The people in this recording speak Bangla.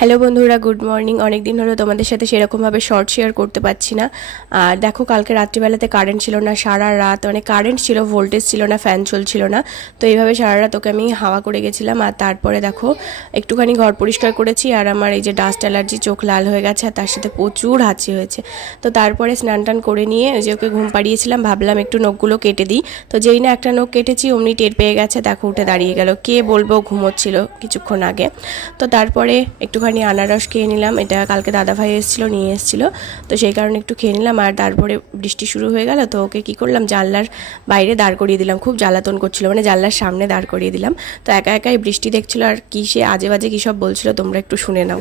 হ্যালো বন্ধুরা, গুড মর্নিং। অনেক দিন হলো তোমাদের সাথে সেরকমভাবে শর্ট শেয়ার করতে পারছি না। আর দেখো, কালকে রাত্রিবেলাতে কারেন্ট ছিল না, সারা রাত মানে কারেন্ট ছিল, ভোল্টেজ ছিল না, ফ্যান চলছিল না। তো এইভাবে সারা রাত ওকে আমি হাওয়া করে গেছিলাম। আর তারপরে দেখো একটুখানি ঘর পরিষ্কার করেছি, আর আমার এই যে ডাস্ট অ্যালার্জি, চোখ লাল হয়ে গেছে, আর তার সাথে প্রচুর হাঁচি হয়েছে। তো তারপরে স্নান টান করে নিয়ে ওই যে ওকে ঘুম পাড়িয়েছিলাম, ভাবলাম একটু নখগুলো কেটে দিই। তো যেই না একটা নখ কেটেছি অমনি টের পেয়ে গেছে, দেখো উঠে দাঁড়িয়ে গেল। কে বলবো, ঘুমোচ্ছিল কিছুক্ষণ আগে। তো তারপরে একটুখানি আনারস খেয়ে নিলাম, এটা কালকে দাদাভাই এসেছিলো, নিয়ে এসেছিলো, তো সেই কারণে একটু খেয়ে নিলাম। আর তারপরে বৃষ্টি শুরু হয়ে গেল, তো ওকে কী করলাম, জানলার বাইরে দাঁড় করিয়ে দিলাম। খুব জ্বালাতন করছিল, মানে জানলার সামনে দাঁড় করিয়ে দিলাম। তো একা একাই বৃষ্টি দেখছিল, আর কী সে আজে বাজে কী সব বলছিল, তোমরা একটু শুনে নাও।